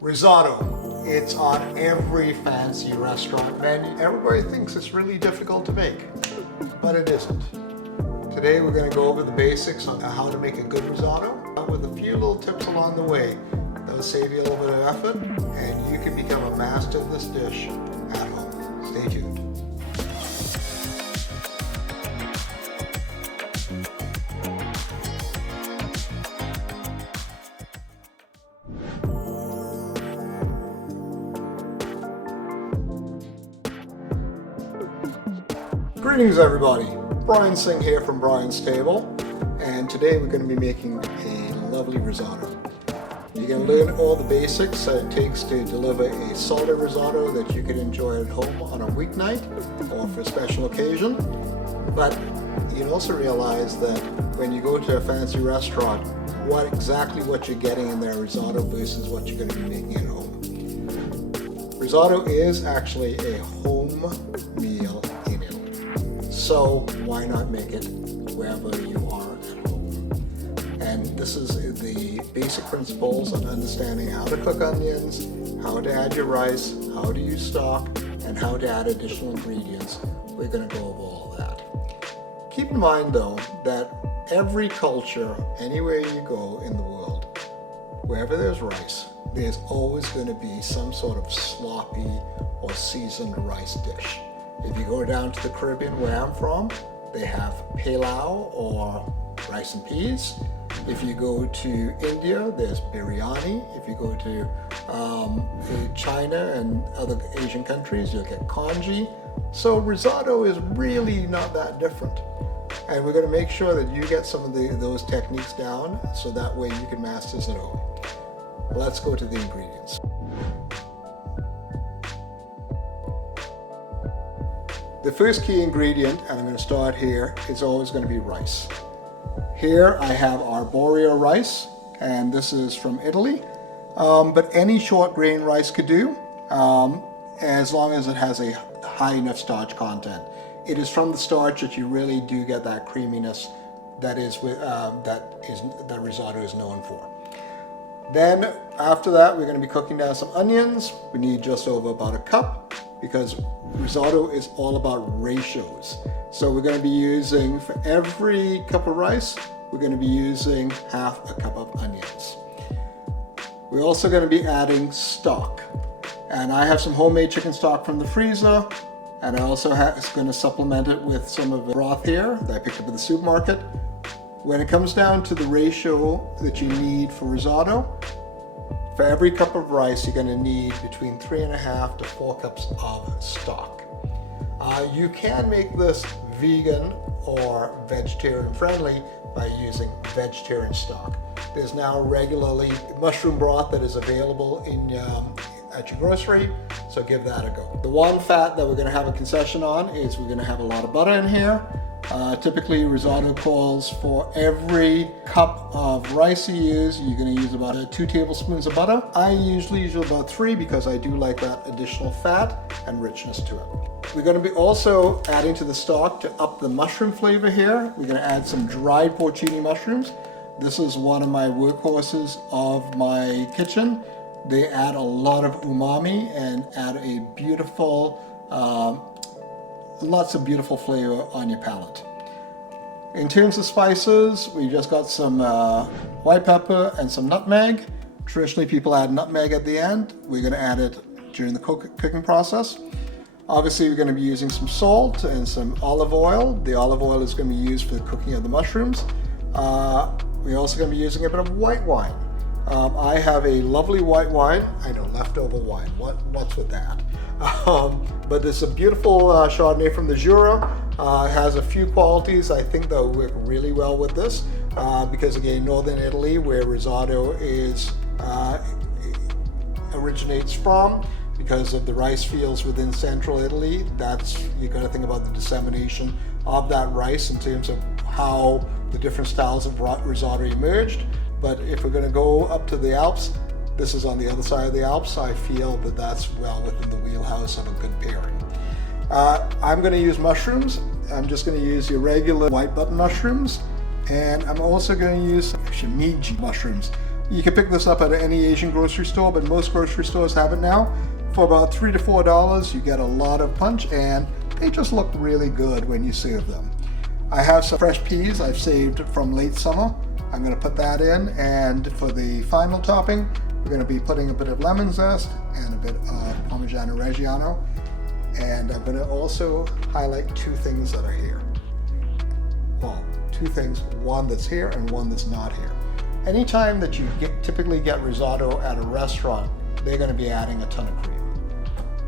Risotto. It's on every fancy restaurant menu. Everybody thinks it's really difficult to make, but it isn't. Today we're going to go over the basics on how to make a good risotto with a few little tips along the way that'll save you a little bit of effort and you can become a master of this dish at home. Stay tuned. Greetings everybody, Brian Singh here from Brian's Table, and today we're going to be making a lovely risotto. You're going to learn all the basics that it takes to deliver a solid risotto that you can enjoy at home on a weeknight or for a special occasion. But you can also realize that when you go to a fancy restaurant, what you're getting in their risotto versus what you're going to be making at home. Risotto is actually a home meal in Italy. So why not make it wherever you are at home? And this is the basic principles of understanding how to cook onions, how to add your rice, how to use stock, and how to add additional ingredients. We're going to go over all that. Keep in mind though that every culture, anywhere you go in the world, wherever there's rice, there's always going to be some sort of sloppy or seasoned rice dish. If you go down to the Caribbean where I'm from, they have pilau or rice and peas. If you go to India, there's biryani. If you go to China and other Asian countries, you'll get congee. So risotto is really not that different. And we're going to make sure that you get some of those techniques down so that way you can master this at home. Let's go to the ingredients. The first key ingredient, and I'm going to start here, is always going to be rice. Here I have arborio rice, and this is from Italy, but any short grain rice could do, as long as it has a high enough starch content. It is from the starch that you really do get that creaminess that risotto is known for. Then after that, we're going to be cooking down some onions. We need just over about a cup, because risotto is all about ratios. So we're going to be using, for every cup of rice, we're going to be using half a cup of onions. We're also going to be adding stock. And I have some homemade chicken stock from the freezer, and I also going to supplement it with some of the broth here that I picked up at the supermarket. When it comes down to the ratio that you need for risotto, for every cup of rice, you're going to need between 3.5 to 4 cups of stock. You can make this vegan or vegetarian friendly by using vegetarian stock. There's now regularly mushroom broth that is available at your grocery, so give that a go. The one fat that we're going to have a concession on is we're going to have a lot of butter in here. Typically risotto calls for every cup of rice you use, you're going to use about 2 tablespoons of butter. I usually use about 3 because I do like that additional fat and richness to it. We're going to be also adding to the stock to up the mushroom flavor here. We're going to add some dried porcini mushrooms. This is one of my workhorses of my kitchen. They add a lot of umami and add a beautiful lots of beautiful flavor on your palate. In terms of spices, we just got some white pepper and some nutmeg. Traditionally, people add nutmeg at the end. We're going to add it during the cooking process. Obviously, we're going to be using some salt and some olive oil. The olive oil is going to be used for the cooking of the mushrooms. We're also going to be using a bit of white wine. I have a lovely white wine. I know, leftover wine. What's with that? But it's a beautiful Chardonnay from the Jura. It has a few qualities I think that will work really well with this because again, northern Italy, where risotto originates from, because of the rice fields within central Italy, you got to think about the dissemination of that rice in terms of how the different styles of risotto emerged. But if we're going to go up to the Alps, this is on the other side of the Alps. I feel that that's well within the wheelhouse of a good pairing. I'm going to use mushrooms. I'm just going to use your regular white button mushrooms, and I'm also going to use shimiji mushrooms. You can pick this up at any Asian grocery store, but most grocery stores have it now. For about $3 to $4, you get a lot of punch, and they just look really good when you serve them. I have some fresh peas I've saved from late summer. I'm going to put that in, and for the final topping, we're going to be putting a bit of lemon zest and a bit of Parmigiano Reggiano. And I'm going to also highlight two things that are here. Well, two things, one that's here and one that's not here. Anytime that you typically get risotto at a restaurant, they're going to be adding a ton of cream.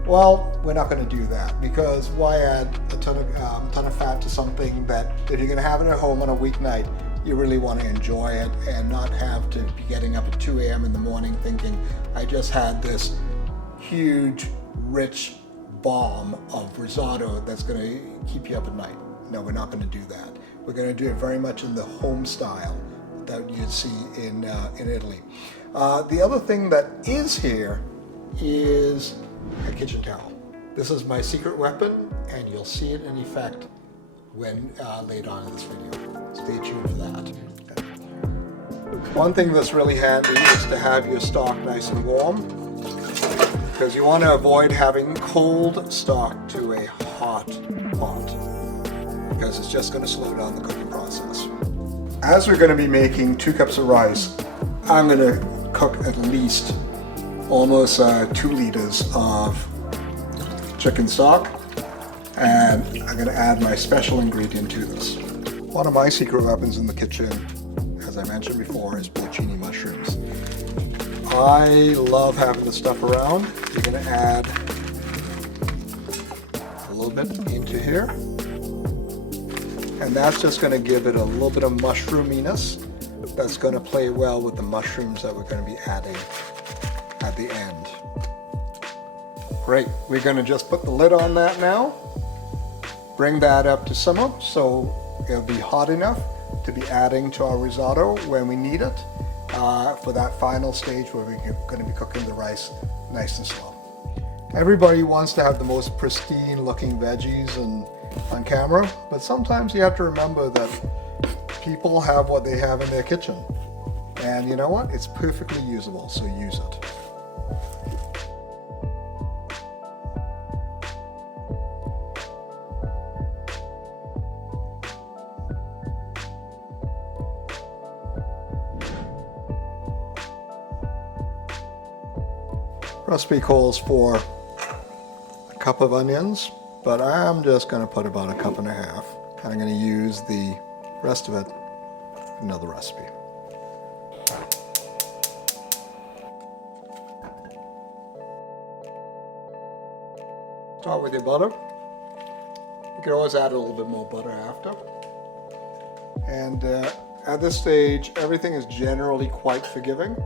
Well, we're not going to do that, because why add a ton of fat to something that if you're going to have it at home on a weeknight, you really want to enjoy it and not have to be getting up at 2 a.m. in the morning thinking, I just had this huge, rich bomb of risotto that's going to keep you up at night. No, we're not going to do that. We're going to do it very much in the home style that you'd see in Italy. The other thing that is here is a kitchen towel. This is my secret weapon, and you'll see it in effect when later on in this video. Stay tuned for that. One thing that's really handy is to have your stock nice and warm, because you want to avoid having cold stock to a hot pot, because it's just going to slow down the cooking process. As we're going to be making 2 cups of rice, I'm going to cook at least almost 2 liters of chicken stock, and I'm going to add my special ingredient to this. One of my secret weapons in the kitchen, as I mentioned before, is porcini mushrooms. I love having this stuff around. You're going to add a little bit into here, and that's just going to give it a little bit of mushroominess that's going to play well with the mushrooms that we're going to be adding at the end. Great, we're going to just put the lid on that now, bring that up to simmer so it'll be hot enough to be adding to our risotto when we need it, for that final stage where we're going to be cooking the rice nice and slow. Everybody wants to have the most pristine looking veggies on camera, but sometimes you have to remember that people have what they have in their kitchen, and you know what, it's perfectly usable, so use it. Recipe calls for a cup of onions, but I'm just going to put about 1.5 cups, and I'm going to use the rest of it in another recipe. Start with your butter. You can always add a little bit more butter after. And at this stage, everything is generally quite forgiving.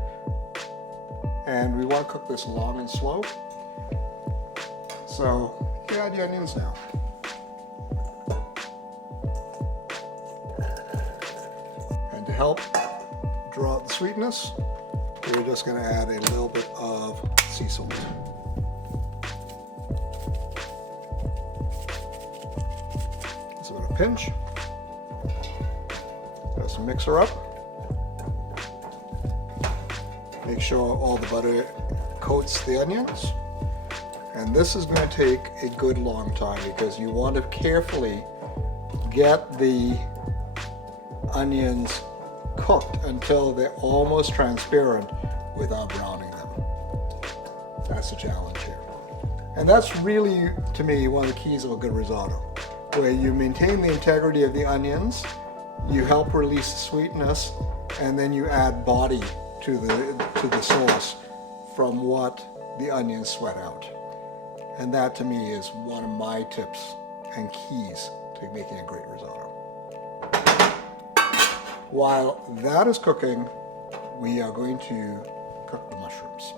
And we want to cook this long and slow. So you add your onions now. And to help draw out the sweetness, we're just going to add a little bit of sea salt. Just about a pinch. Just mix her up. Make sure all the butter coats the onions. And this is going to take a good long time, because you want to carefully get the onions cooked until they're almost transparent without browning them. That's the challenge here. And that's really, to me, one of the keys of a good risotto, where you maintain the integrity of the onions, you help release the sweetness, and then you add body to the sauce from what the onions sweat out. And that to me is one of my tips and keys to making a great risotto. While that is cooking, we are going to cook the mushrooms.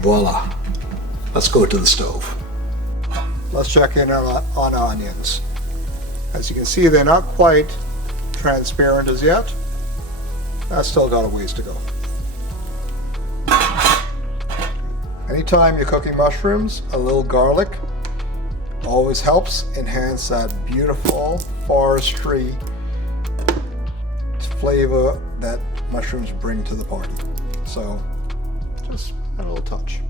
Voila. Let's go to the stove. Let's check in on our onions. As you can see, they're not quite transparent as yet. That's still got a ways to go. Anytime you're cooking mushrooms, a little garlic always helps enhance that beautiful forestry flavor that mushrooms bring to the party. So just a little touch.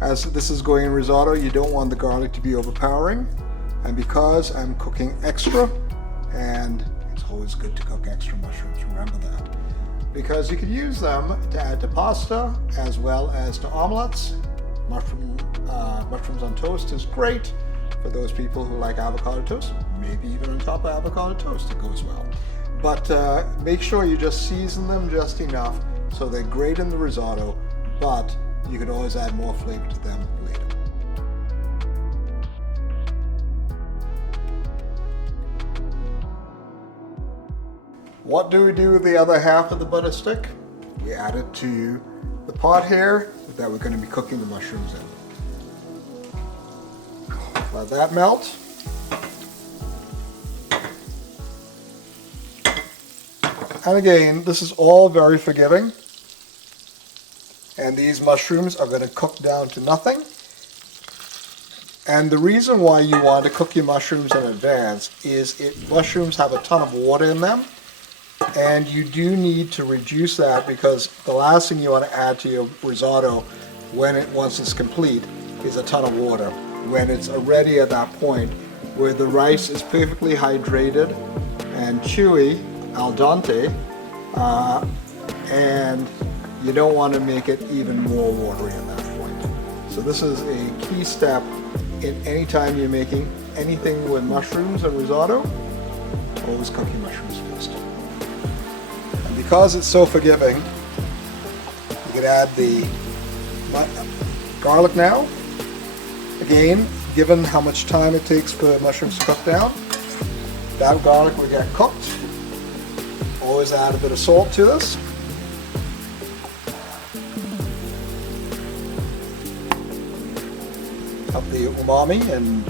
As this is going in risotto, you don't want the garlic to be overpowering. And because I'm cooking extra, and it's always good to cook extra mushrooms, remember that. Because you could use them to add to pasta as well as to omelets. Mushrooms on toast is great for those people who like avocado toast. Maybe even on top of avocado toast it goes well. But make sure you just season them just enough so they're great in the risotto, but you can always add more flavor to them later. What do we do with the other half of the butter stick? We add it to the pot here that we're going to be cooking the mushrooms in. Let that melt. And again, this is all very forgiving. And these mushrooms are going to cook down to nothing. And the reason why you want to cook your mushrooms in advance is mushrooms have a ton of water in them. And you do need to reduce that because the last thing you want to add to your risotto once it's complete is a ton of water. When it's already at that point where the rice is perfectly hydrated and chewy, al dente, and you don't want to make it even more watery at that point. So this is a key step in any time you're making anything with mushrooms and risotto. Always cook your mushrooms first. And because it's so forgiving, you can add the garlic now. Again, given how much time it takes for mushrooms to cook down, that garlic will get cooked. Always add a bit of salt to this. Up the umami and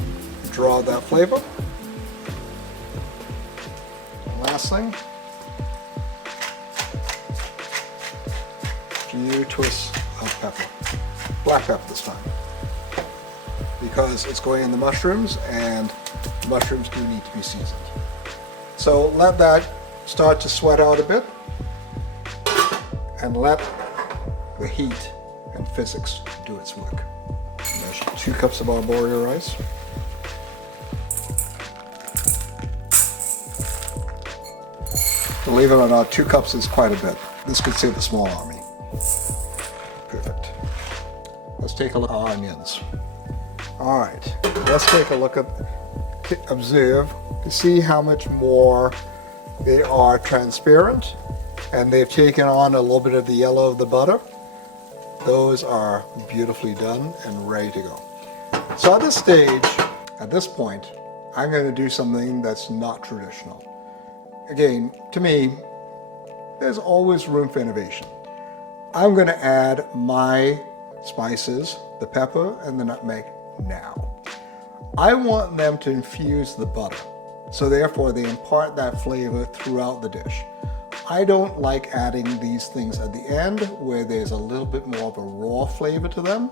draw that flavor. And last thing, a few twists of pepper, black pepper this time, because it's going in the mushrooms and the mushrooms do need to be seasoned. So let that start to sweat out a bit and let the heat and physics do its work. There's 2 cups of arborio rice. Believe it or not, 2 cups is quite a bit. This could save a small army. Perfect. Let's take a look at our onions. All right, let's take a look at, observe to see how much more they are transparent and they've taken on a little bit of the yellow of the butter. Those are beautifully done and ready to go. So at this stage, at this point, I'm going to do something that's not traditional. Again, to me, there's always room for innovation. I'm going to add my spices, the pepper and the nutmeg now. I want them to infuse the butter, so therefore they impart that flavor throughout the dish. I don't like adding these things at the end where there's a little bit more of a raw flavor to them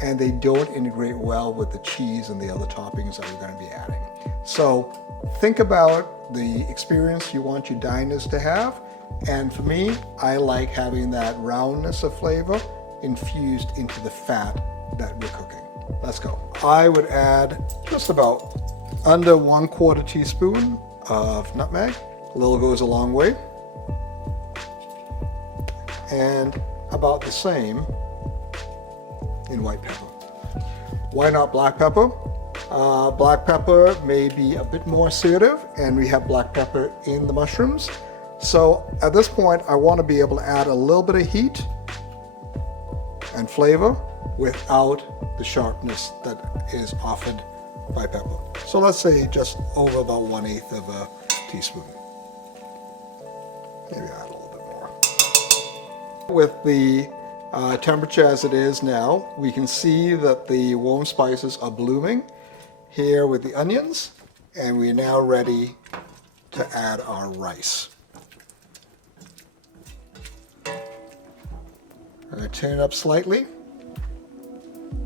and they don't integrate well with the cheese and the other toppings that we're going to be adding. So think about the experience you want your diners to have, and for me, I like having that roundness of flavor infused into the fat that we're cooking. Let's go. I would add just about under 1/4 teaspoon of nutmeg. A little goes a long way. And about the same in white pepper. Why not black pepper? Black pepper may be a bit more assertive, and we have black pepper in the mushrooms. So at this point, I want to be able to add a little bit of heat and flavor without the sharpness that is offered by pepper. So let's say just over about 1/8 of a teaspoon. Maybe add a little bit more. With the temperature as it is now, we can see that the warm spices are blooming here with the onions, And we're now ready to add our rice. I'm going to turn it up slightly.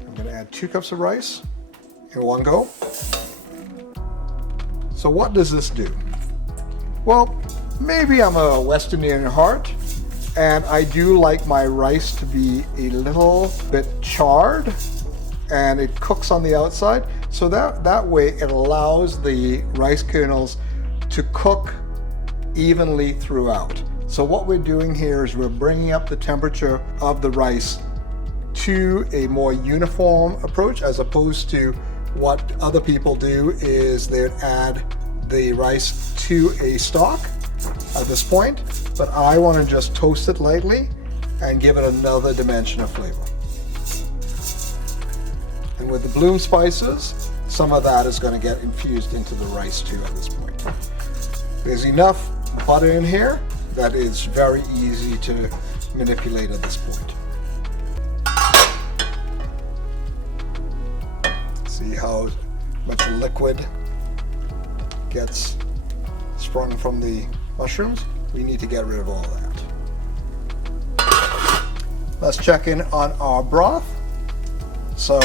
I'm going to add 2 cups of rice in one go. So what does this do? Well, maybe I'm a West Indian at heart, and I do like my rice to be a little bit charred, and it cooks on the outside. So that way it allows the rice kernels to cook evenly throughout. So what we're doing here is we're bringing up the temperature of the rice to a more uniform approach, as opposed to what other people do is they'd add the rice to a stock at this point, but I want to just toast it lightly and give it another dimension of flavor. And with the bloom spices, some of that is going to get infused into the rice too at this point. There's enough butter in here that is very easy to manipulate at this point. See how much liquid gets sprung from the mushrooms? We need to get rid of all that. Let's check in on our broth. So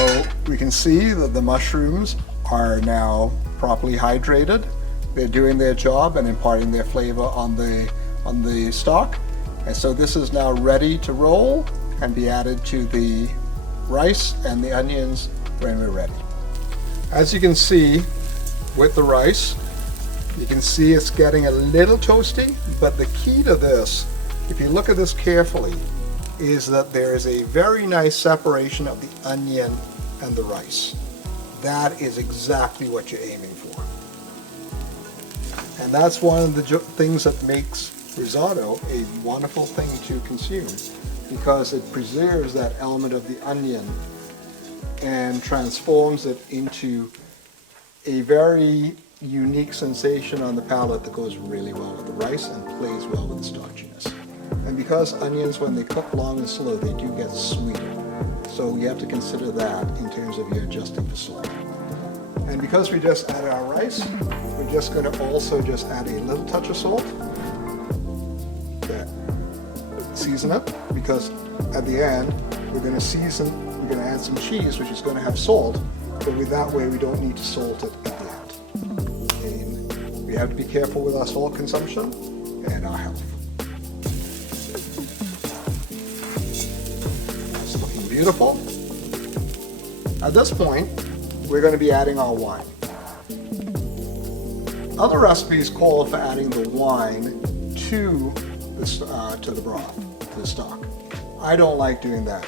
we can see that the mushrooms are now properly hydrated. They're doing their job and imparting their flavor on the stock. And so this is now ready to roll and be added to the rice and the onions when we're ready. As you can see with the rice, you can see it's getting a little toasty, but the key to this, if you look at this carefully, is that there is a very nice separation of the onion and the rice. That is exactly what you're aiming for. And that's one of the things that makes risotto a wonderful thing to consume, because it preserves that element of the onion and transforms it into a very unique sensation on the palate that goes really well with the rice and plays well with the starchiness. And because onions, when they cook long and slow, they do get sweeter. So you have to consider that in terms of your adjusting for salt. And because we just added our rice, we're just going to also just add a little touch of salt to season it, because at the end we're going to add some cheese, which is going to have salt, but with that way we don't need to salt it at the end. And we have to be careful with our salt consumption and our health. It's looking beautiful. At this point, we're going to be adding our wine. Other recipes call for adding the wine to the broth, to the stock. I don't like doing that.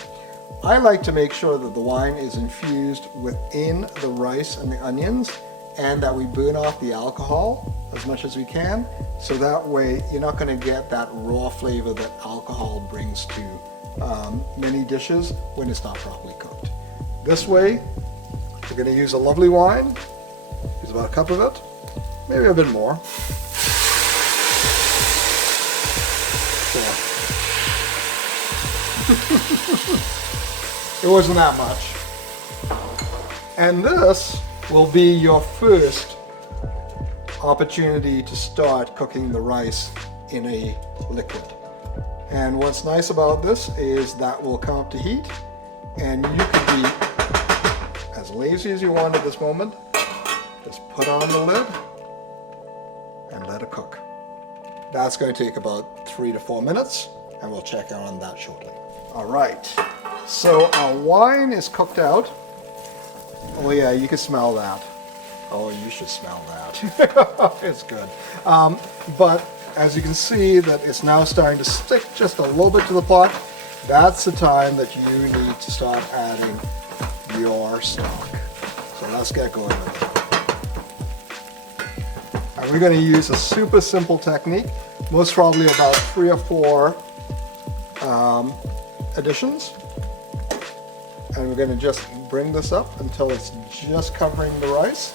I like to make sure that the wine is infused within the rice and the onions, and that we burn off the alcohol as much as we can, so that way you're not going to get that raw flavor that alcohol brings to many dishes when it's not properly cooked. This way, we're going to use a lovely wine. Use about a cup of it, maybe a bit more. Sure. It wasn't that much. And this will be your first opportunity to start cooking the rice in a liquid. And what's nice about this is that will come up to heat, and you can be as lazy as you want at this moment. Just put on the lid and let it cook. That's going to take about 3 to 4 minutes, and we'll check out on that shortly. All right, so our wine is cooked out. Oh yeah, you can smell that. Oh, you should smell that. It's good. But as you can see that it's now starting to stick just a little bit to the pot. That's the time that you need to start adding your stock. So let's get going with it. And we're going to use a super simple technique, most probably about 3 or 4 additions. And we're going to just bring this up until it's just covering the rice.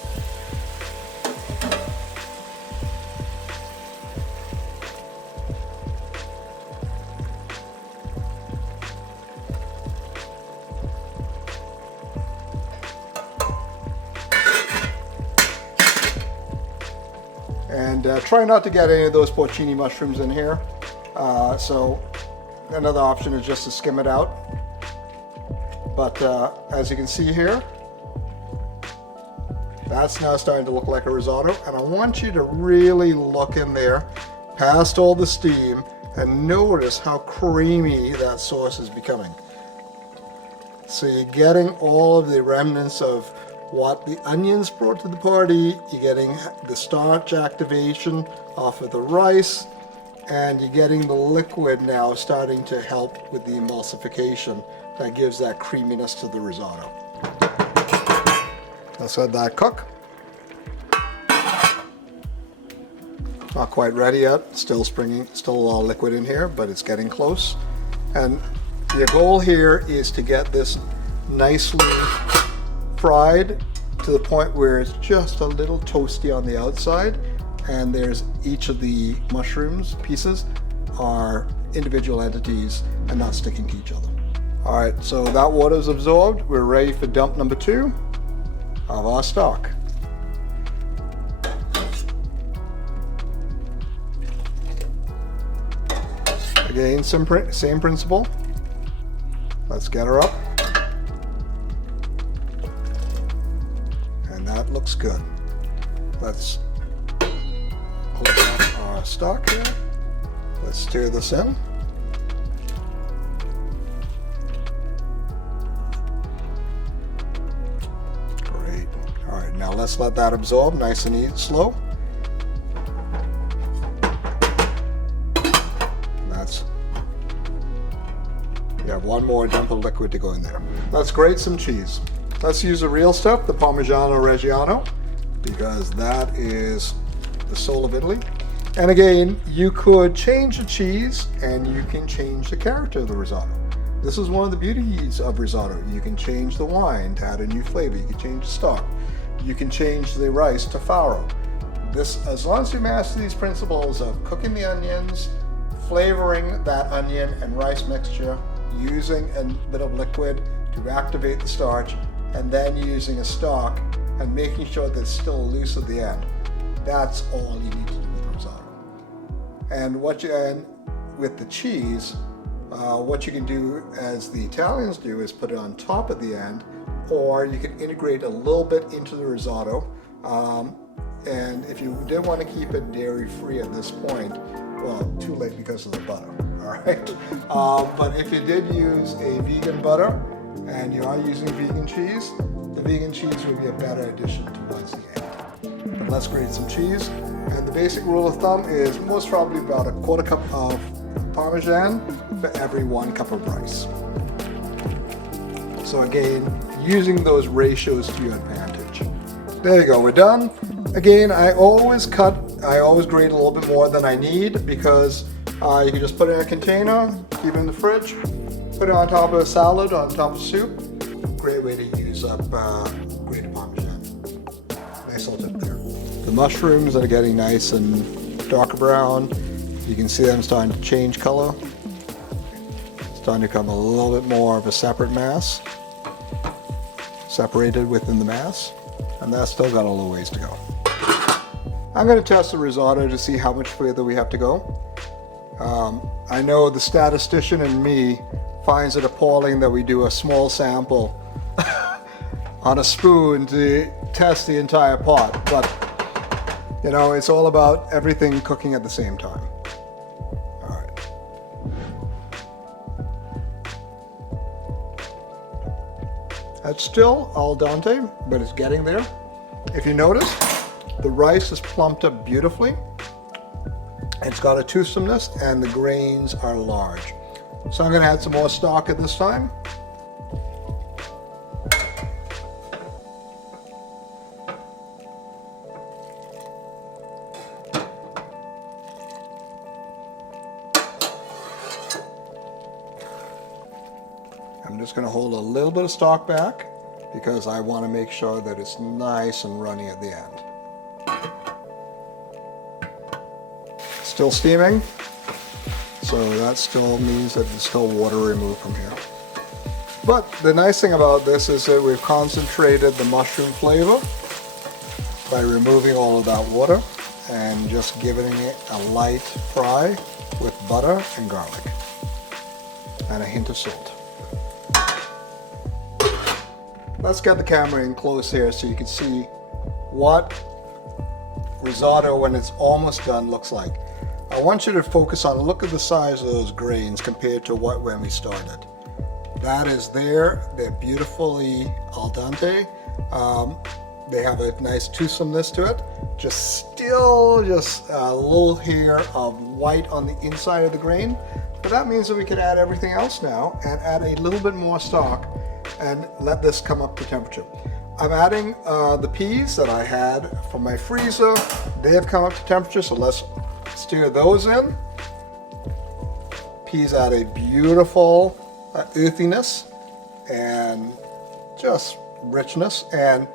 And try not to get any of those porcini mushrooms in here. So another option is just to skim it out. But as you can see here, that's now starting to look like a risotto. And I want you to really look in there past all the steam and notice how creamy that sauce is becoming. So you're getting all of the remnants of what the onions brought to the party, you're getting the starch activation off of the rice, and you're getting the liquid now starting to help with the emulsification that gives that creaminess to the risotto. Let's let that cook. Not quite ready yet, still springing, still a lot of liquid in here, but it's getting close. And your goal here is to get this nicely fried to the point where it's just a little toasty on the outside, and there's each of the mushrooms pieces are individual entities and not sticking to each other. All right, so that water's absorbed. We're ready for dump number 2 of our stock. Again, same principle. Let's get her up. And that looks good. Let's close up our stock here. Let's stir this in. Great. All right, now let's let that absorb nice and easy, slow. You have one more dump of liquid to go in there. Let's grate some cheese. Let's use the real stuff, the Parmigiano Reggiano, because that is the soul of Italy. And again, you could change the cheese and you can change the character of the risotto. This is one of the beauties of risotto. You can change the wine to add a new flavor. You can change the stock. You can change the rice to farro. This, as long as you master these principles of cooking the onions, flavoring that onion and rice mixture, using a bit of liquid to activate the starch, and then using a stock and making sure that it's still loose at the end. That's all you need to do with risotto. And with the cheese, what you can do, as the Italians do, is put it on top at the end, or you can integrate a little bit into the risotto. And if you did want to keep it dairy-free at this point, well, too late because of the butter. All right, but if you did use a vegan butter and you are using vegan cheese, the vegan cheese would be a better addition towards the end. But let's grate some cheese, and the basic rule of thumb is most probably about a quarter cup of Parmesan for every 1 cup of rice. So again, using those ratios to your advantage. There you go, we're done. Again, I always grate a little bit more than I need, because you can just put it in a container, keep it in the fridge, put it on top of a salad, on top of soup. Great way to use up grated Parmesan. Nice little tip there. The mushrooms are getting nice and darker brown. You can see them starting to change color. Starting to become a little bit more of a separate mass, separated within the mass, and that's still got a little ways to go. I'm going to test the risotto to see how much further we have to go. I know the statistician in me finds it appalling that we do a small sample on a spoon to test the entire pot, but you know, it's all about everything cooking at the same time. All right. It's still al dente, but it's getting there. If you notice, the rice is plumped up beautifully. It's got a toothsomeness, and the grains are large. So I'm going to add some more stock at this time. I'm just going to hold a little bit of stock back because I want to make sure that it's nice and runny at the end. Still steaming, so that still means that there's still water removed from here. But the nice thing about this is that we've concentrated the mushroom flavor by removing all of that water, and just giving it a light fry with butter and garlic and a hint of salt. Let's get the camera in close here so you can see what risotto when it's almost done looks like. I want you to focus on, look at the size of those grains compared to when we started. That is there, they're beautifully al dente. They have a nice toothsomeness to it. Just a little hair of white on the inside of the grain. But that means that we can add everything else now and add a little bit more stock and let this come up to temperature. I'm adding the peas that I had from my freezer. They have come up to temperature, so let's stir those in. Peas add a beautiful earthiness and just richness. And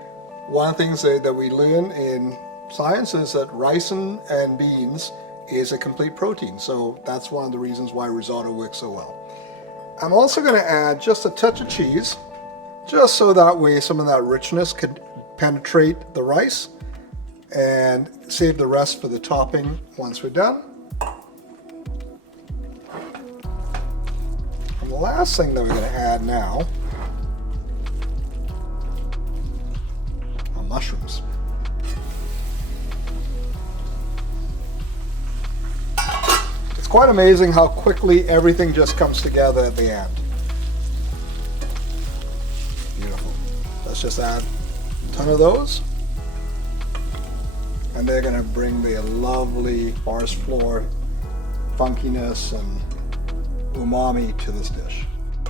one of the things that we learn in science is that rice and beans is a complete protein. So that's one of the reasons why risotto works so well. I'm also going to add just a touch of cheese, just so that way some of that richness could penetrate the rice, and save the rest for the topping once we're done. And the last thing that we're going to add now are mushrooms. It's quite amazing how quickly everything just comes together at the end. Beautiful. Let's just add a ton of those. And they're going to bring the lovely forest floor funkiness and umami to this dish.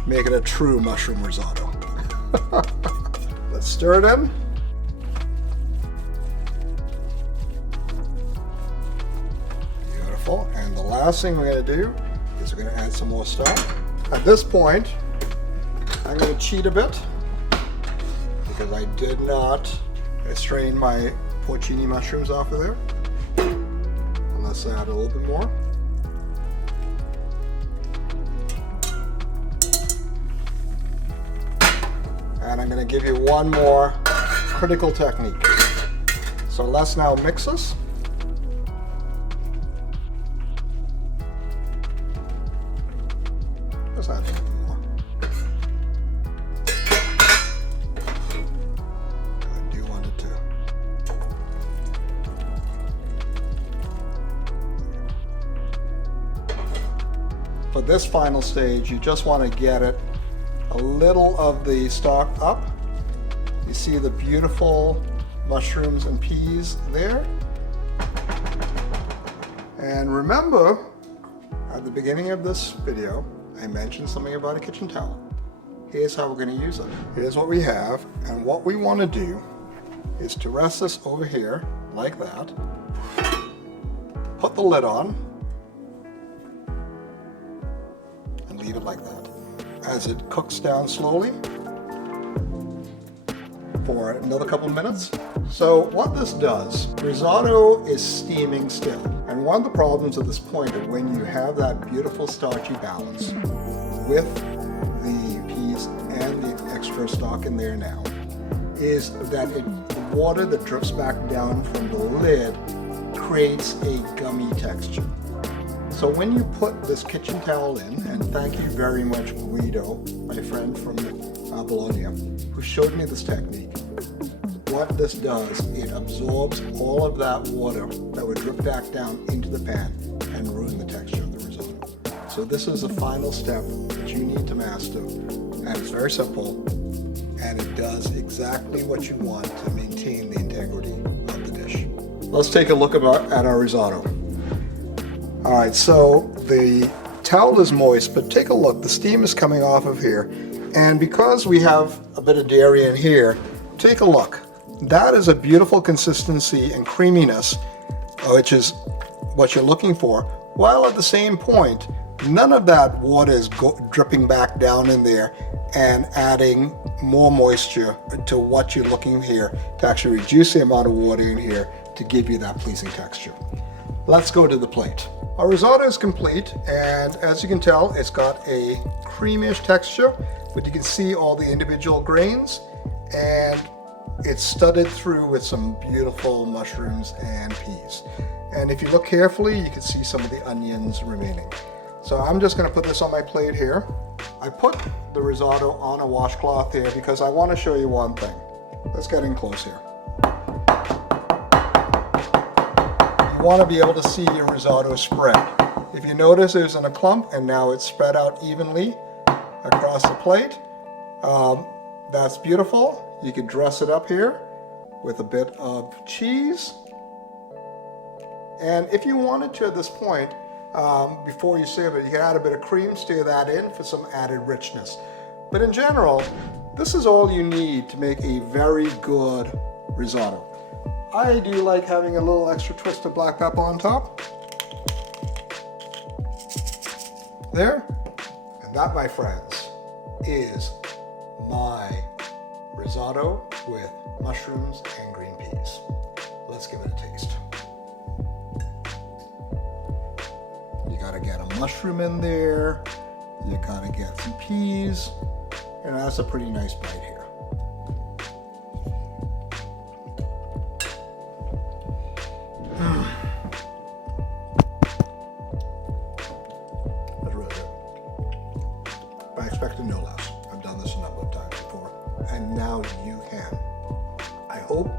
Make it a true mushroom risotto. Let's stir it in. Beautiful. And the last thing we're going to do is we're going to add some more stock. At this point, I'm going to cheat a bit because I did not strain my porcini mushrooms off of there. And let's add a little bit more. And I'm going to give you one more critical technique. So let's now mix this. Let's add a little bit more. I do want it to. For this final stage, you just want to get it a little of the stock up. You see the beautiful mushrooms and peas there. And remember, at the beginning of this video, I mentioned something about a kitchen towel. Here's how we're going to use it. Here's what we have, and what we want to do is to rest this over here like that. Put the lid on and leave it like that. As it cooks down slowly for another couple of minutes. So what this does, risotto is steaming still. And one of the problems at this point of when you have that beautiful starchy balance with the peas and the extra stock in there now, is that the water that drips back down from the lid creates a gummy texture. So when you put this kitchen towel in, and thank you very much Guido, my friend from Bologna, who showed me this technique, what this does, it absorbs all of that water that would drip back down into the pan and ruin the texture of the risotto. So this is the final step that you need to master, and it's very simple, and it does exactly what you want to maintain the integrity of the dish. Let's take a look at our risotto. All right, so the towel is moist, but take a look, the steam is coming off of here. And because we have a bit of dairy in here, take a look. That is a beautiful consistency and creaminess, which is what you're looking for, while at the same point, none of that water is dripping back down in there and adding more moisture to what you're looking here to actually reduce the amount of water in here to give you that pleasing texture. Let's go to the plate. Our risotto is complete, and as you can tell, it's got a creamish texture, but you can see all the individual grains, and it's studded through with some beautiful mushrooms and peas. And if you look carefully, you can see some of the onions remaining. So I'm just going to put this on my plate here. I put the risotto on a washcloth here because I want to show you one thing. Let's get in close here. You want to be able to see your risotto spread. If you notice, there's in a clump and now it's spread out evenly across the plate. That's beautiful. You could dress it up here with a bit of cheese. And if you wanted to at this point, before you serve it, you can add a bit of cream, stir that in for some added richness. But in general, this is all you need to make a very good risotto. I do like having a little extra twist of black pepper on top. There. And that, my friends, is my risotto with mushrooms and green peas. Let's give it a taste. You gotta get a mushroom in there. You gotta get some peas. And that's a pretty nice bite here. That's really good. I expected no less. I've done this a number of times before. And now you can. I hope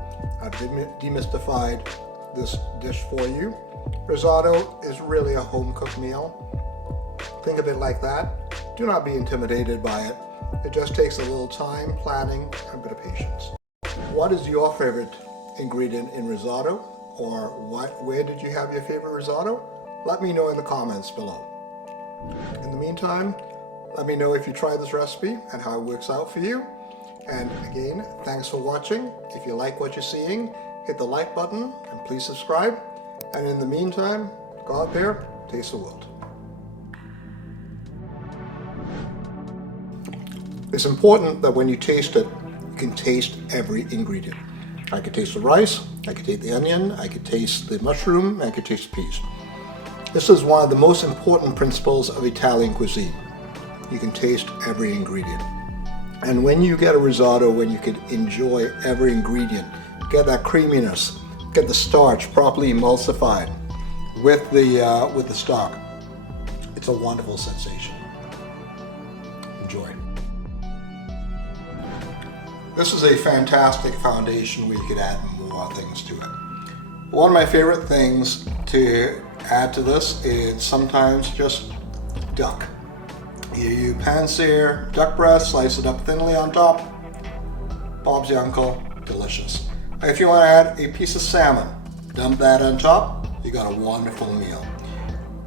I've demystified this dish for you. Risotto is really a home-cooked meal. Think of it like that. Do not be intimidated by it. It just takes a little time, planning, and a bit of patience. What is your favorite ingredient in risotto? Or where did you have your favorite risotto? Let me know in the comments below. In the meantime, let me know if you try this recipe and how it works out for you. And again, thanks for watching. If you like what you're seeing, hit the like button and please subscribe. And in the meantime, go out there, taste the world. It's important that when you taste it, you can taste every ingredient. I could taste the rice, I could taste the onion, I could taste the mushroom, I could taste the peas. This is one of the most important principles of Italian cuisine. You can taste every ingredient. And when you get a risotto, when you can enjoy every ingredient, get that creaminess, get the starch properly emulsified with the stock, it's a wonderful sensation. Enjoy. This is a fantastic foundation where you could add more things to it. One of my favorite things to add to this is sometimes just duck. You pan-sear duck breast, slice it up thinly on top. Bob's your uncle, delicious. If you want to add a piece of salmon, dump that on top, you got a wonderful meal.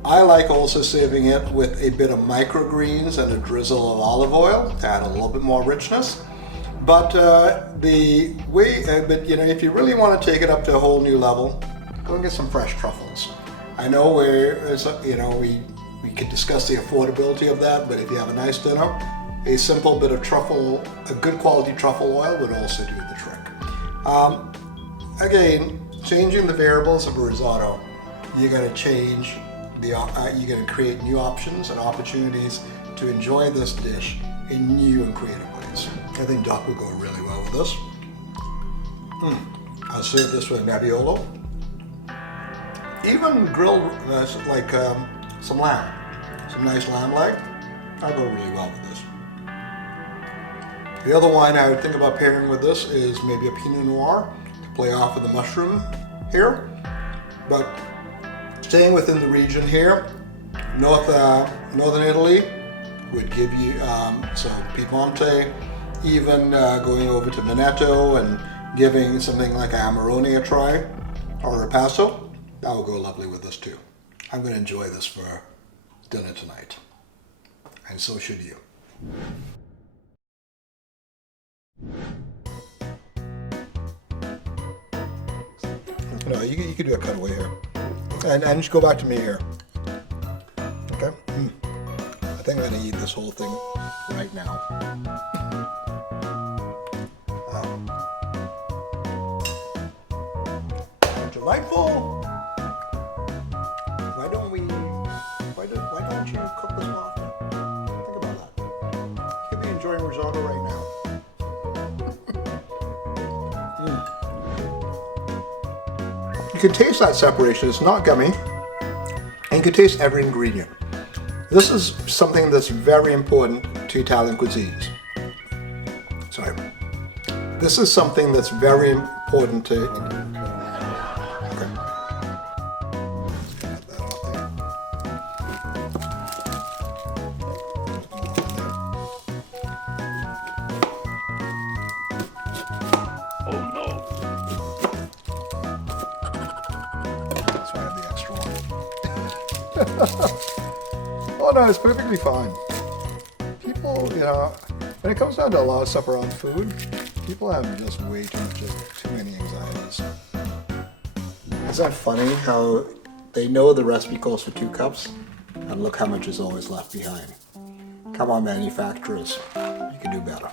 I like also serving it with a bit of microgreens and a drizzle of olive oil to add a little bit more richness. But if you really want to take it up to a whole new level, go and get some fresh truffles. I know we could discuss the affordability of that, but if you have a nice dinner, a simple bit of truffle, a good quality truffle oil would also do the trick. Again, changing the variables of a risotto, you're going to you're going to create new options and opportunities to enjoy this dish in new and creative ways. I think duck will go really well with this. I'll serve this with nebbiolo. Even grilled, some lamb, some nice lamb leg. I'll go really well with this. The other wine I would think about pairing with this is maybe a Pinot Noir to play off of the mushroom here. But staying within the region here, northern Italy would give you so Piemonte, even going over to Veneto and giving something like Amarone a try, or a Passo, that will go lovely with this too. I'm going to enjoy this for dinner tonight, and so should you. No, you can do a cutaway here, and just go back to me here. Okay. I think I'm going to eat this whole thing right now. Delightful. Why don't you cook this more often? Think about that. You could be enjoying risotto right now. can taste that separation. It's not gummy. And you can taste every ingredient. This is something that's very important to Italian cuisines. Sorry. This is something that's very important to... Okay. Oh no, it's perfectly fine. People, you know, when it comes down to a lot of stuff around food, people have just way too many anxieties. Isn't that funny how they know the recipe calls for 2 cups, and look how much is always left behind. Come on, manufacturers, you can do better.